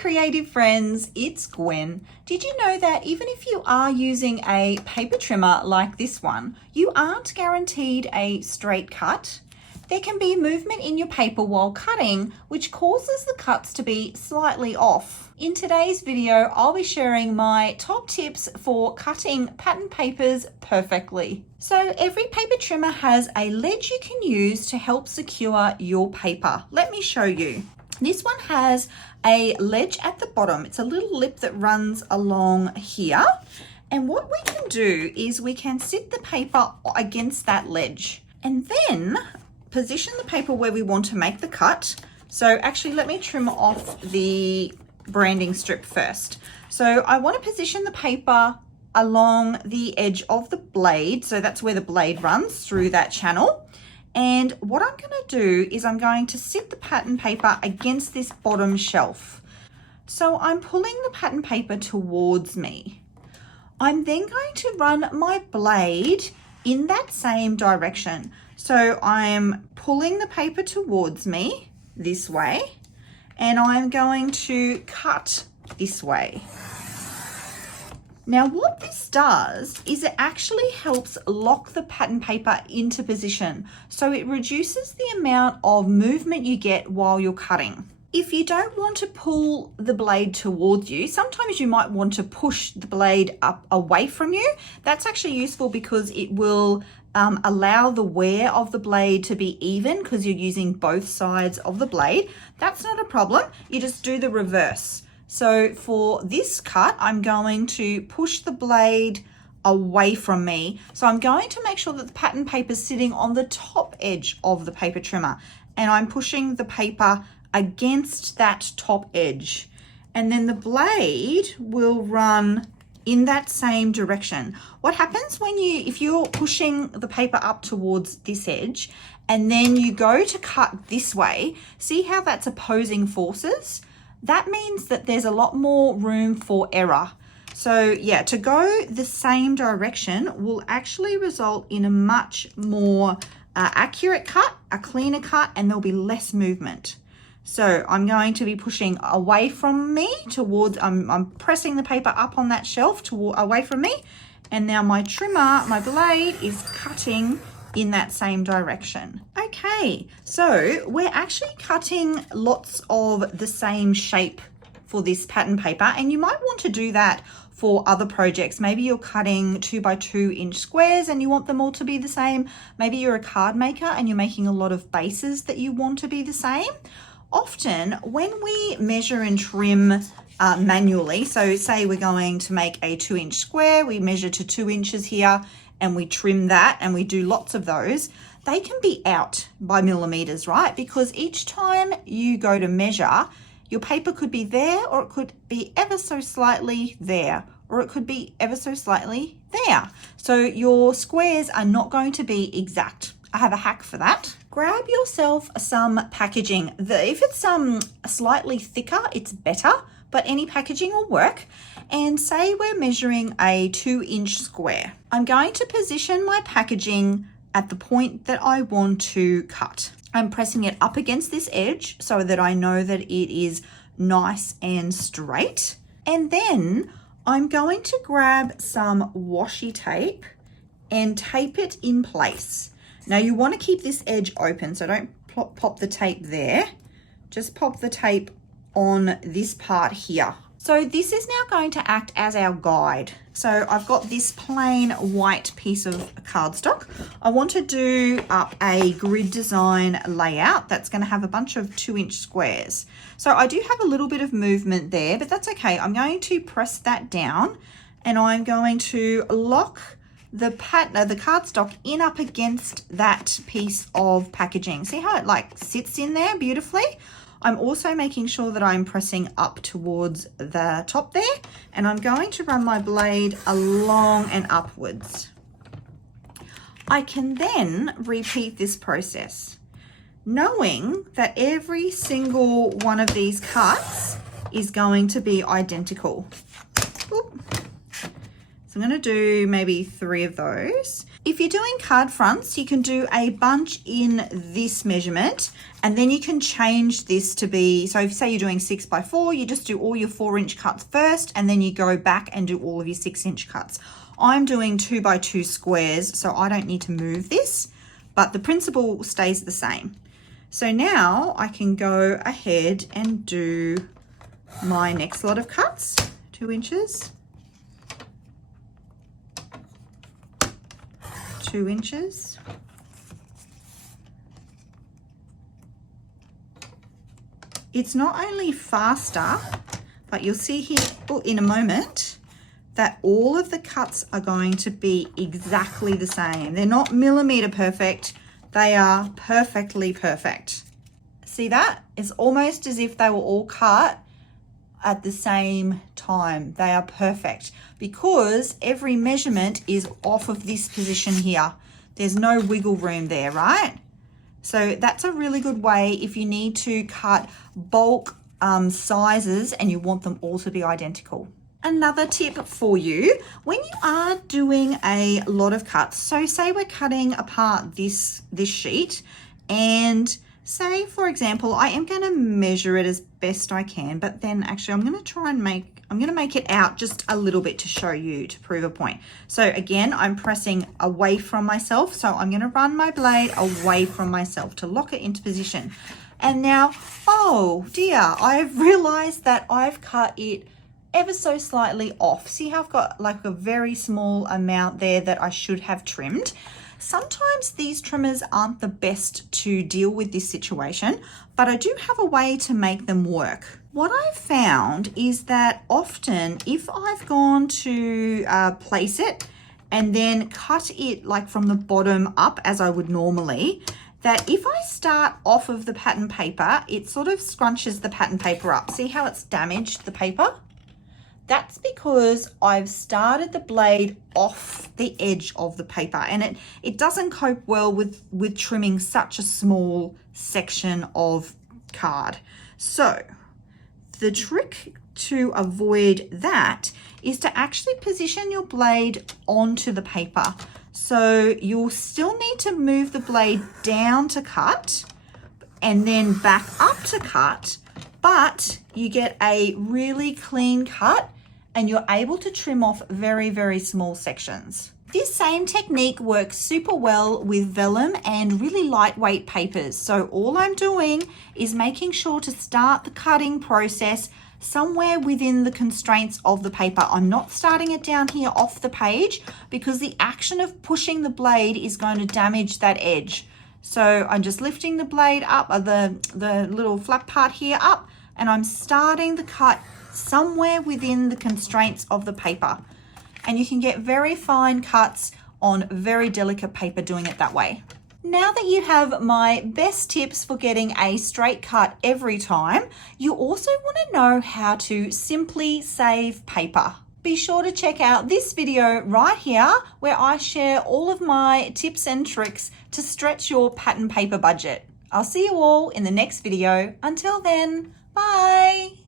creative friends, it's Gwen. Did you know that even if you are using a paper trimmer like this one, you aren't guaranteed a straight cut? There can be movement in your paper while cutting, which causes the cuts to be slightly off. In today's video, I'll be sharing my top tips for cutting pattern papers perfectly. So every paper trimmer has a ledge you can use to help secure your paper. Let me show you. This one has a ledge at the bottom. It's a little lip that runs along here. And what we can do is we can sit the paper against that ledge and then position the paper where we want to make the cut. So actually, let me trim off the branding strip first. So I want to position the paper along the edge of the blade. So that's where the blade runs through that channel. And what I'm going to do is I'm going to sit the pattern paper against this bottom shelf. So I'm pulling the pattern paper towards me. I'm then going to run my blade in that same direction. So I'm pulling the paper towards me this way, and I'm going to cut this way. Now what this does is it actually helps lock the pattern paper into position. So it reduces the amount of movement you get while you're cutting. If you don't want to pull the blade towards you, sometimes you might want to push the blade up away from you. That's actually useful because it will allow the wear of the blade to be even because you're using both sides of the blade. That's not a problem. You just do the reverse. So for this cut, I'm going to push the blade away from me. So I'm going to make sure that the pattern paper is sitting on the top edge of the paper trimmer, and I'm pushing the paper against that top edge. And then the blade will run in that same direction. What happens if you're pushing the paper up towards this edge and then you go to cut this way, see how that's opposing forces? That means that there's a lot more room for error. So yeah, to go the same direction will actually result in a much more accurate cut, a cleaner cut, and there'll be less movement. So I'm going to be pushing away from me towards, I'm pressing the paper up on that shelf away from me. And now my trimmer, my blade is cutting in that same direction. Okay, so we're actually cutting lots of the same shape for this pattern paper, and you might want to do that for other projects. Maybe you're cutting 2 by 2 inch squares and you want them all to be the same. Maybe you're a card maker and you're making a lot of bases that you want to be the same. Often when we measure and trim manually, so say we're going to make a 2 inch square, we measure to 2 inches here and we trim that, and we do lots of those, they can be out by millimeters, right? Because each time you go to measure, your paper could be there, or it could be ever so slightly there, or it could be ever so slightly there. So your squares are not going to be exact. I have a hack for that. Grab yourself some packaging. If it's slightly thicker, it's better, but any packaging will work. And say we're measuring a 2 inch square. I'm going to position my packaging at the point that I want to cut. I'm pressing it up against this edge so that I know that it is nice and straight. And then I'm going to grab some washi tape and tape it in place. Now you want to keep this edge open, so don't pop the tape there. Just pop the tape on this part here. So this is now going to act as our guide. So I've got this plain white piece of cardstock. I want to do up a grid design layout that's going to have a bunch of 2 inch squares. So I do have a little bit of movement there, but that's okay. I'm going to press that down and I'm going to lock the cardstock in up against that piece of packaging. See how it like sits in there beautifully? I'm also making sure that I'm pressing up towards the top there, and I'm going to run my blade along and upwards. I can then repeat this process, knowing that every single one of these cuts is going to be identical. Oop. So I'm going to do maybe 3 of those. If you're doing card fronts, you can do a bunch in this measurement, and then you can change this to be, so if say you're doing 6x4, you just do all your 4-inch cuts first, and then you go back and do all of your 6-inch cuts. I'm doing 2x2 squares, so I don't need to move this, but the principle stays the same. So now I can go ahead and do my next lot of cuts, 2 inches. 2 inches. It's not only faster, but you'll see here in a moment that all of the cuts are going to be exactly the same. They're not millimeter perfect, they are perfectly perfect. See that? It's almost as if they were all cut at the same time. They are perfect because every measurement is off of this position here. There's no wiggle room there, right? So that's a really good way if you need to cut bulk sizes and you want them all to be identical. Another tip for you, when you are doing a lot of cuts, so say we're cutting apart this sheet, and say, for example, I am going to measure it as best I can, but then actually I'm going to make it out just a little bit to show you, to prove a point. So again, I'm pressing away from myself. So I'm going to run my blade away from myself to lock it into position. And now, oh dear, I've realized that I've cut it ever so slightly off. See how I've got like a very small amount there that I should have trimmed. Sometimes these trimmers aren't the best to deal with this situation, but I do have a way to make them work. What I've found is that often if I've gone to place it and then cut it like from the bottom up as I would normally, that if I start off of the pattern paper, it sort of scrunches the pattern paper up. See how it's damaged the paper? That's because I've started the blade off the edge of the paper, and it doesn't cope well with trimming such a small section of card. So the trick to avoid that is to actually position your blade onto the paper. So you'll still need to move the blade down to cut and then back up to cut, but you get a really clean cut and you're able to trim off very, very small sections. This same technique works super well with vellum and really lightweight papers. So all I'm doing is making sure to start the cutting process somewhere within the constraints of the paper. I'm not starting it down here off the page because the action of pushing the blade is going to damage that edge. So I'm just lifting the blade up, the little flap part here up, and I'm starting the cut somewhere within the constraints of the paper. And you can get very fine cuts on very delicate paper doing it that way. Now that you have my best tips for getting a straight cut every time, you also want to know how to simply save paper. Be sure to check out this video right here where I share all of my tips and tricks to stretch your pattern paper budget. I'll see you all in the next video. Until then, bye.